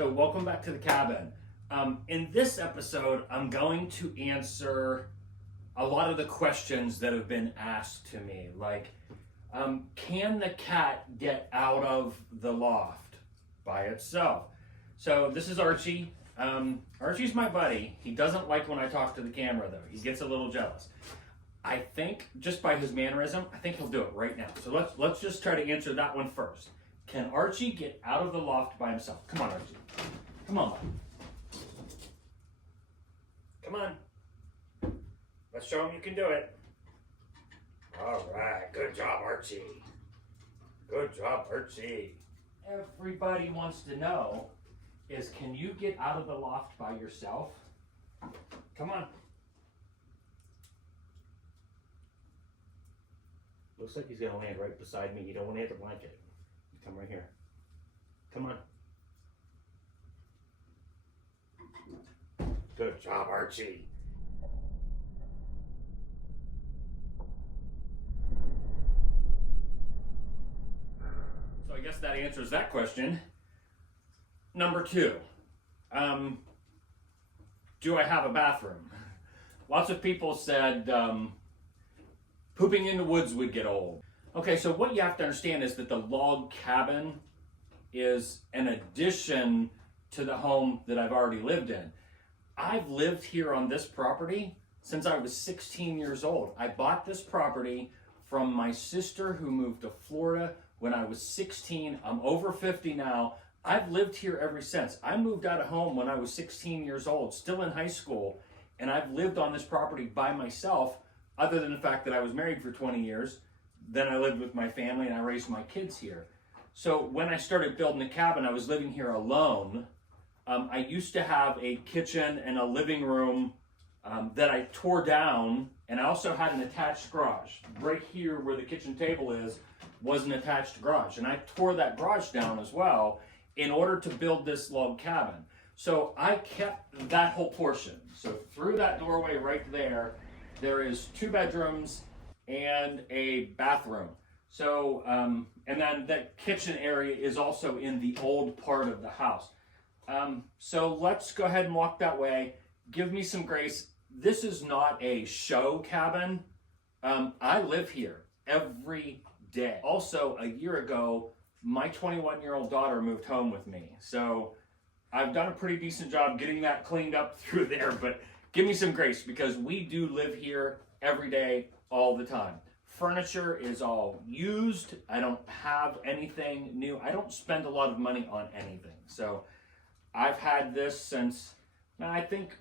So welcome back to the cabin. In this episode, I'm going to answer a lot of the questions that have been asked to me. Like, can the cat get out of the loft by itself? So this is Archie. Archie's my buddy. He doesn't like when I talk to the camera though. He gets a little jealous. I think just by his mannerism, I think he'll do it right now. So let's just try to answer that one first. Can Archie get out of the loft by himself? Come on, Archie. Come on, buddy. Come on. Let's show him you can do it. All right. Good job, Archie. Good job, Archie. Everybody wants to know is, can you get out of the loft by yourself? Come on. Looks like he's going to land right beside me. You don't want to hit the blanket. Come right here. Come on. Good job, Archie. So I guess that answers that question. Number two, do I have a bathroom? Lots of people said pooping in the woods would get old. Okay, so what you have to understand is that the log cabin is an addition to the home that I've already lived in. I've lived here on this property since I was 16 years old. I bought this property from my sister who moved to Florida when I was 16. I'm over 50 now. I've lived here ever since. I moved out of home when I was 16 years old, still in high school, and I've lived on this property by myself, other than the fact that I was married for 20 years. Then I lived with my family and I raised my kids here. So when I started building the cabin, I was living here alone. I used to have a kitchen and a living room that I tore down, and I also had an attached garage. Right here where the kitchen table is was an attached garage, and I tore that garage down as well in order to build this log cabin. So I kept that whole portion. So through that doorway right there, there is 2 bedrooms and a bathroom. So, and then that kitchen area is also in the old part of the house. So let's go ahead and walk that way. Give me some grace. This is not a show cabin. I live here every day. Also, a year ago, my 21-year-old daughter moved home with me. So I've done a pretty decent job getting that cleaned up through there, but give me some grace because we do live here every day, all the time. Furniture is all used. I don't have anything new. I don't spend a lot of money on anything. So I've had this since, I think,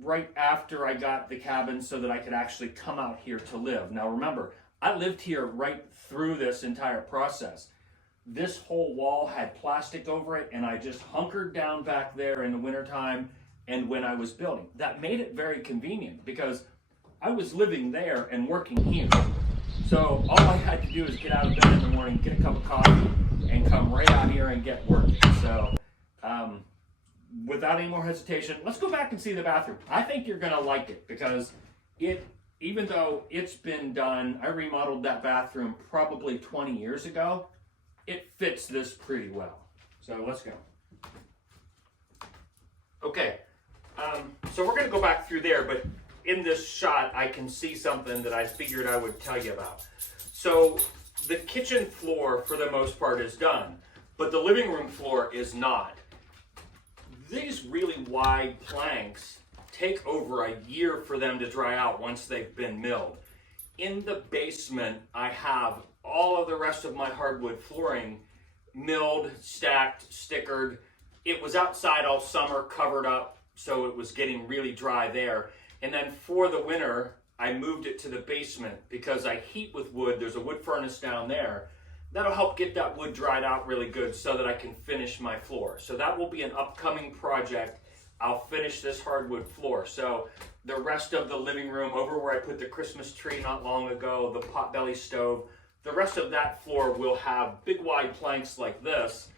right after I got the cabin so that I could actually come out here to live. Now remember, I lived here right through this entire process. This whole wall had plastic over it, and I just hunkered down back there in the wintertime and when I was building. That made it very convenient because I was living there and working here. So all I had to do is get out of bed in the morning, get a cup of coffee, and come right out here and get working. So without any more hesitation, let's go back and see the bathroom. I think you're gonna like it because even though it's been done, I remodeled that bathroom probably 20 years ago, it fits this pretty well. So let's go. Okay, so we're gonna go back through there, but in this shot, I can see something that I figured I would tell you about. So the kitchen floor, for the most part, is done, but the living room floor is not. These really wide planks take over a year for them to dry out once they've been milled. In the basement, I have all of the rest of my hardwood flooring milled, stacked, stickered. It was outside all summer, covered up, so it was getting really dry there. And then for the winter, I moved it to the basement because I heat with wood. There's a wood furnace down there. That'll help get that wood dried out really good so that I can finish my floor. So that will be an upcoming project. I'll finish this hardwood floor. So the rest of the living room, over where I put the Christmas tree not long ago, the potbelly stove, the rest of that floor will have big wide planks like this.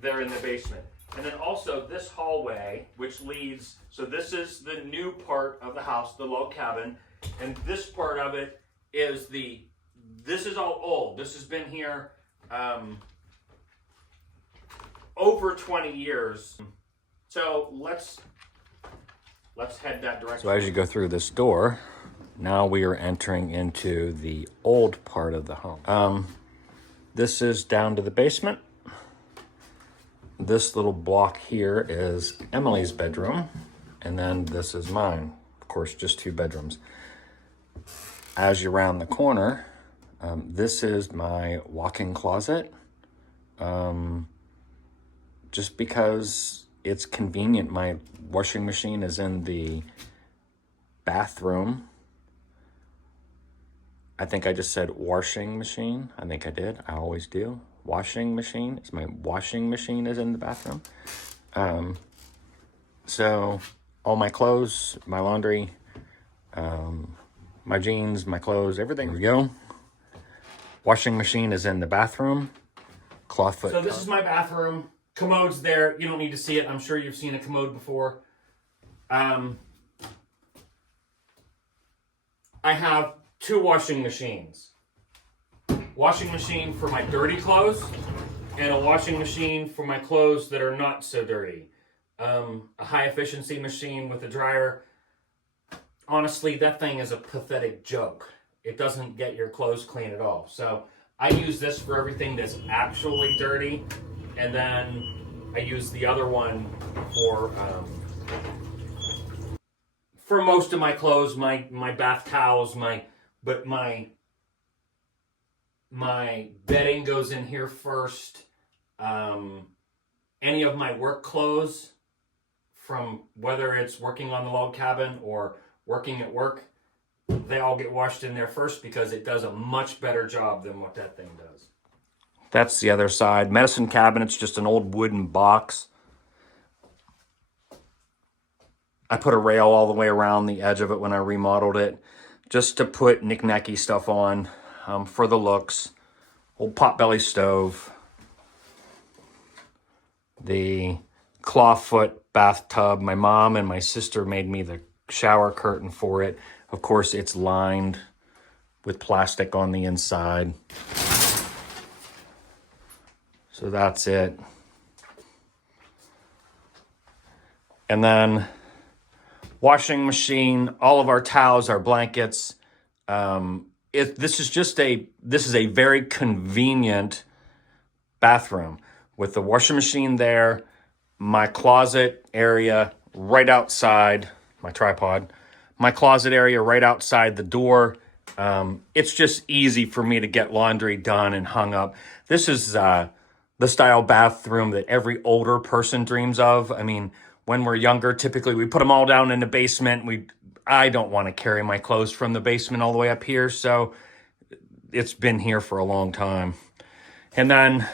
They're in the basement. And then also this hallway, which leads, so this is the new part of the house, the log cabin, and this part of it is this is all old. This has been here over 20 years. So let's head that direction. So as you go through this door, now we are entering into the old part of the home. This is down to the basement. This little block here is Emily's bedroom, and then this is mine. Of course, just 2 bedrooms. As you round the corner, this is my walk-in closet. Just because it's convenient. My washing machine is in the bathroom. I think I just said washing machine. I think I did. I always do. Washing machine. It's my washing machine is in the bathroom. So all my clothes, my laundry, my jeans, my clothes, everything. There we go. Washing machine is in the bathroom. Clawfoot. So this is my bathroom. Commode's there. You don't need to see it. I'm sure you've seen a commode before. I have 2 washing machines. Washing machine for my dirty clothes and a washing machine for my clothes that are not so dirty. A high efficiency machine with a dryer. Honestly, that thing is a pathetic joke. It doesn't get your clothes clean at all. So I use this for everything that's actually dirty. And then I use the other one for most of my clothes, my bath towels, my bedding goes in here first. Any of my work clothes, from whether it's working on the log cabin or working at work, they all get washed in there first because it does a much better job than what that thing does. That's the other side. Medicine cabinet's just an old wooden box. I put a rail all the way around the edge of it when I remodeled it, just to put knick-knacky stuff on for the looks. Old potbelly stove. The clawfoot bathtub. My mom and my sister made me the shower curtain for it. Of course, it's lined with plastic on the inside. So that's it. And then washing machine, all of our towels, our blankets. This is a very convenient bathroom with the washing machine there, my closet area right outside, my tripod, my closet area right outside the door. It's just easy for me to get laundry done and hung up. This is the style bathroom that every older person dreams of. I mean, when we're younger, typically we put them all down in the basement. I don't want to carry my clothes from the basement all the way up here, so it's been here for a long time. And then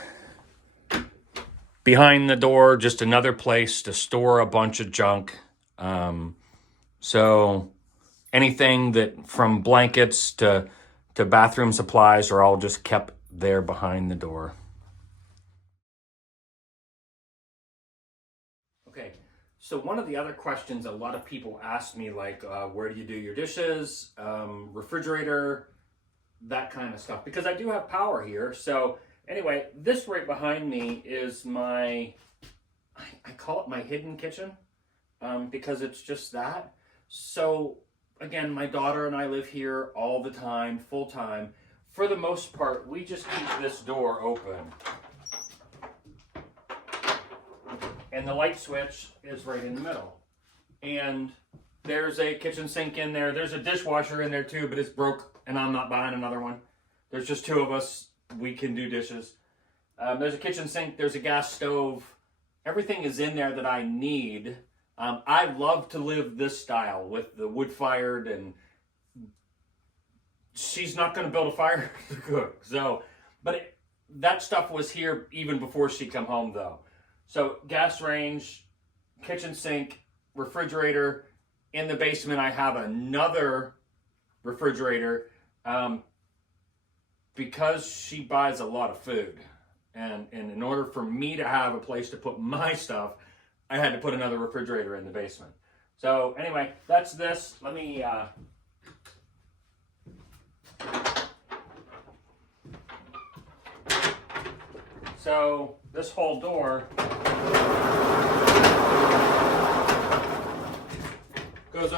behind the door, just another place to store a bunch of junk. So anything that from blankets to bathroom supplies are all just kept there behind the door. Okay, so one of the other questions a lot of people ask me, like, where do you do your dishes, refrigerator, that kind of stuff, because I do have power here. So anyway, this right behind me is I call it my hidden kitchen, because it's just that. So again, my daughter and I live here all the time, full time. For the most part, we just keep this door open. And the light switch is right in the middle. And there's a kitchen sink in there. There's a dishwasher in there too, but it's broke and I'm not buying another one. There's just 2 of us. We can do dishes. There's a kitchen sink. There's a gas stove. Everything is in there that I need. I love to live this style with the wood-fired, and she's not going to build a fire to cook. So, but that stuff was here even before she come home though. So gas range, kitchen sink, refrigerator. In the basement, I have another refrigerator because she buys a lot of food. And in order for me to have a place to put my stuff, I had to put another refrigerator in the basement. So anyway, that's this. Let me... So this whole door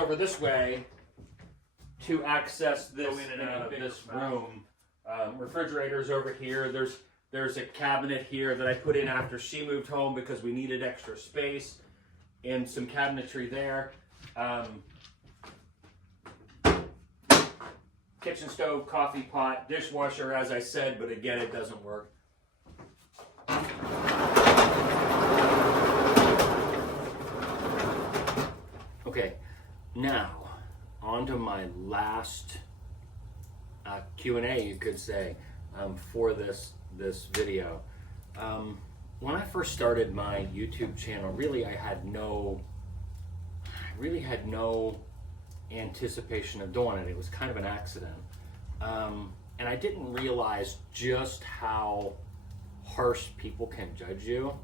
over this way to access this this room. Refrigerator's over here. There's a cabinet here that I put in after she moved home because we needed extra space, and some cabinetry there. Kitchen stove, coffee pot, dishwasher, as I said, but again, it doesn't work. Okay, now on to my last Q&A, you could say, for this video. When I first started my YouTube channel, really I really had no anticipation of doing it. It was kind of an accident. And I didn't realize just how harsh people can judge you.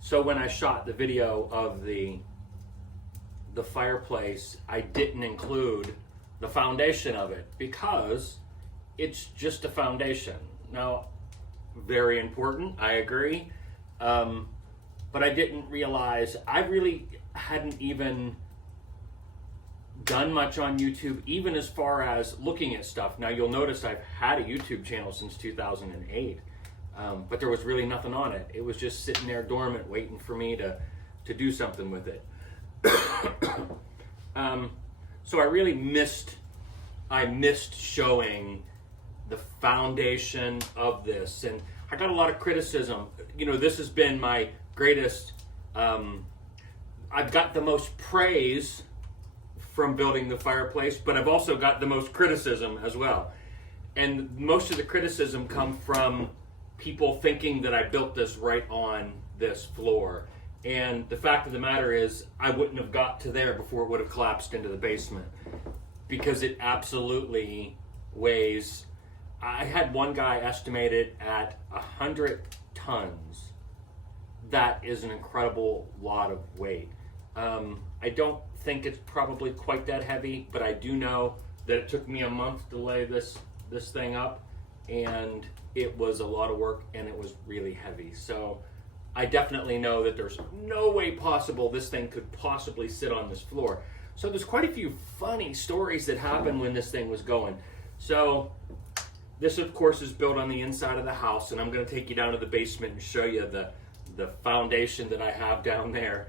So when I shot the video of the fireplace, I didn't include the foundation of it because it's just a foundation. Now, very important, I agree. But I didn't realize, I really hadn't even done much on YouTube, even as far as looking at stuff. Now you'll notice I've had a YouTube channel since 2008, but there was really nothing on it. It was just sitting there dormant, waiting for me to do something with it. So I really missed showing the foundation of this, and I got a lot of criticism. You know, this has been my greatest, I've got the most praise from building the fireplace, but I've also got the most criticism as well. And most of the criticism come from people thinking that I built this right on this floor. And the fact of the matter is, I wouldn't have got to there before it would have collapsed into the basement, because it absolutely weighs. I had one guy estimate it at 100 tons. That is an incredible lot of weight. I don't think it's probably quite that heavy, but I do know that it took me a month to lay this thing up, and it was a lot of work, and it was really heavy. So I definitely know that there's no way possible this thing could possibly sit on this floor. So there's quite a few funny stories that happened when this thing was going. So this, of course, is built on the inside of the house, and I'm going to take you down to the basement and show you the foundation that I have down there.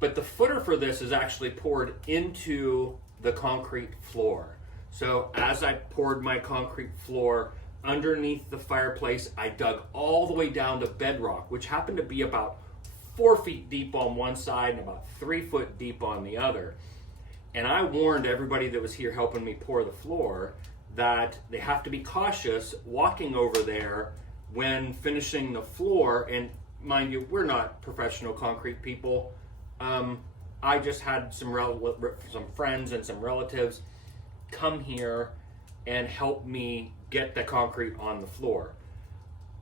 But the footer for this is actually poured into the concrete floor. So as I poured my concrete floor underneath the fireplace, I dug all the way down to bedrock, which happened to be about 4 feet deep on one side and about 3 foot deep on the other. And I warned everybody that was here helping me pour the floor that they have to be cautious walking over there when finishing the floor. And mind you, we're not professional concrete people. I just had some friends and some relatives come here and help me get the concrete on the floor.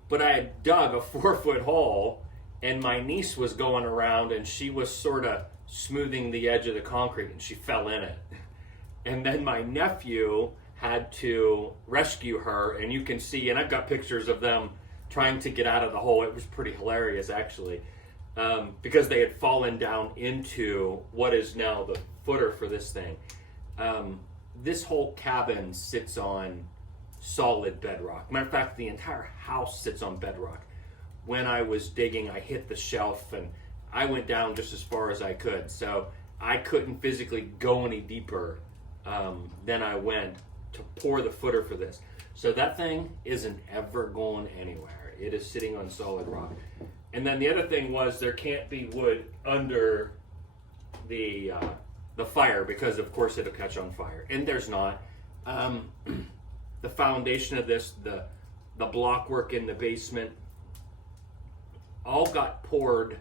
But I had dug a 4 foot hole, and my niece was going around, and she was sort of smoothing the edge of the concrete, and she fell in it. And then my nephew had to rescue her, and you can see, and I've got pictures of them trying to get out of the hole. It was pretty hilarious, actually. Because they had fallen down into what is now the footer for this thing. This whole cabin sits on solid bedrock. Matter of fact, the entire house sits on bedrock. When I was digging, I hit the shelf, and I went down just as far as I could. So I couldn't physically go any deeper than I went to pour the footer for this. So that thing isn't ever going anywhere. It is sitting on solid rock. And then the other thing was, there can't be wood under the fire, because of course it'll catch on fire. And there's not. The foundation of this, the block work in the basement, all got poured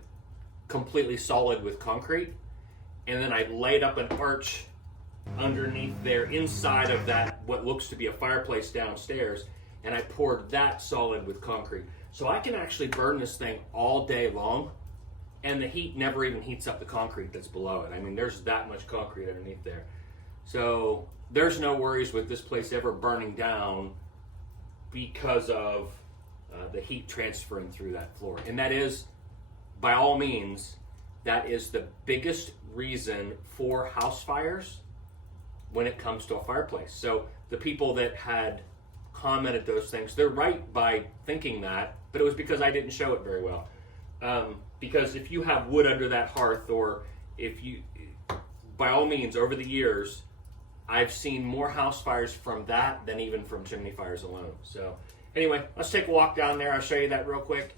completely solid with concrete. And then I laid up an arch underneath there inside of that, what looks to be a fireplace downstairs, and I poured that solid with concrete. So I can actually burn this thing all day long, and the heat never even heats up the concrete that's below it. I mean, there's that much concrete underneath there. So there's no worries with this place ever burning down because of the heat transferring through that floor. And that is, by all means, that is the biggest reason for house fires when it comes to a fireplace. So the people that had commented those things, they're right by thinking that, but it was because I didn't show it very well. Because if you have wood under that hearth, or if you, by all means, over the years, I've seen more house fires from that than even from chimney fires alone. So anyway, let's take a walk down there. I'll show you that real quick.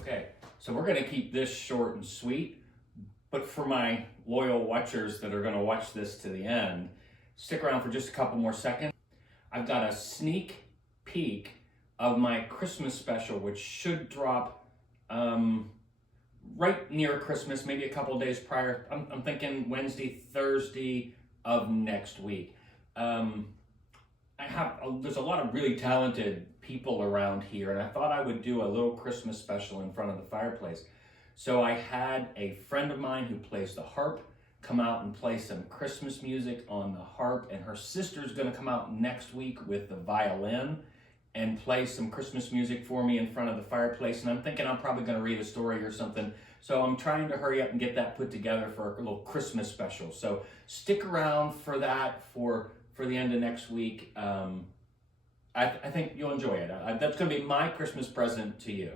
Okay, so we're gonna keep this short and sweet, but for my loyal watchers that are gonna watch this to the end, stick around for just a couple more seconds. I've got a sneak peek of my Christmas special, which should drop right near Christmas, maybe a couple days prior. I'm thinking Wednesday, Thursday of next week. There's a lot of really talented people around here, and I thought I would do a little Christmas special in front of the fireplace. So I had a friend of mine who plays the harp come out and play some Christmas music on the harp, and her sister's gonna come out next week with the violin and play some Christmas music for me in front of the fireplace. And I'm thinking I'm probably gonna read a story or something. So I'm trying to hurry up and get that put together for a little Christmas special. So stick around for that for the end of next week. I think you'll enjoy it. That's gonna be my Christmas present to you.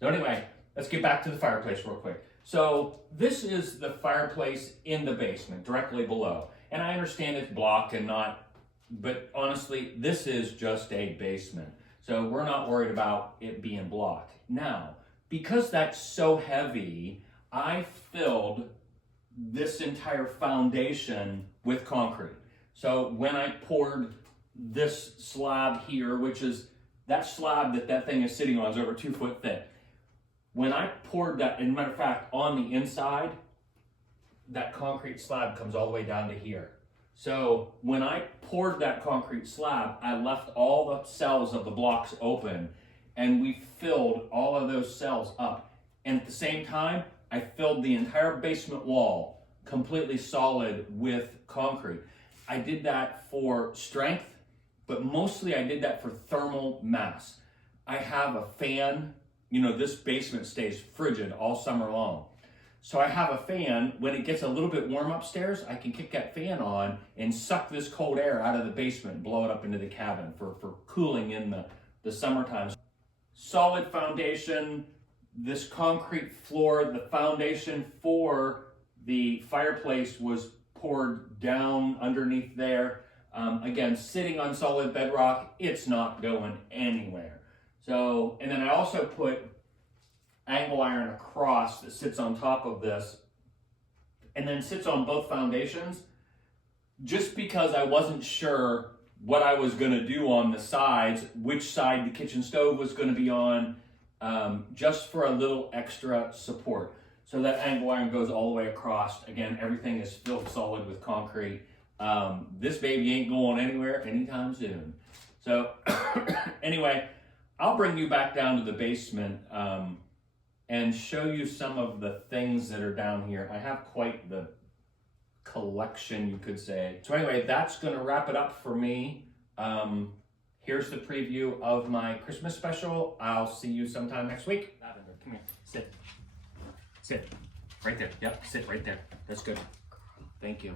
So anyway, let's get back to the fireplace real quick. So this is the fireplace in the basement, directly below. And I understand it's block and not, but honestly, this is just a basement. So we're not worried about it being blocked. Now, because that's so heavy, I filled this entire foundation with concrete. So when I poured this slab here, which is that slab that thing is sitting on is over 2 foot thick. When I poured that, and matter of fact, on the inside, that concrete slab comes all the way down to here. So when I poured that concrete slab, I left all the cells of the blocks open, and we filled all of those cells up. And at the same time, I filled the entire basement wall completely solid with concrete. I did that for strength, but mostly I did that for thermal mass. I have a fan. You know, this basement stays frigid all summer long. So I have a fan. When it gets a little bit warm upstairs, I can kick that fan on and suck this cold air out of the basement and blow it up into the cabin for cooling in the summertime. Solid foundation, this concrete floor, the foundation for the fireplace was poured down underneath there. Again, sitting on solid bedrock, it's not going anywhere. So, and then I also put angle iron across that sits on top of this and then sits on both foundations, just because I wasn't sure what I was gonna do on the sides, which side the kitchen stove was gonna be on, just for a little extra support. So that angle iron goes all the way across. Again, everything is filled solid with concrete. This baby ain't going anywhere anytime soon. So anyway, I'll bring you back down to the basement and show you some of the things that are down here. I have quite the collection, you could say. So anyway, that's gonna wrap it up for me. Here's the preview of my Christmas special. I'll see you sometime next week. Lavender, come here, sit. Sit, right there, yep, sit right there. That's good, thank you.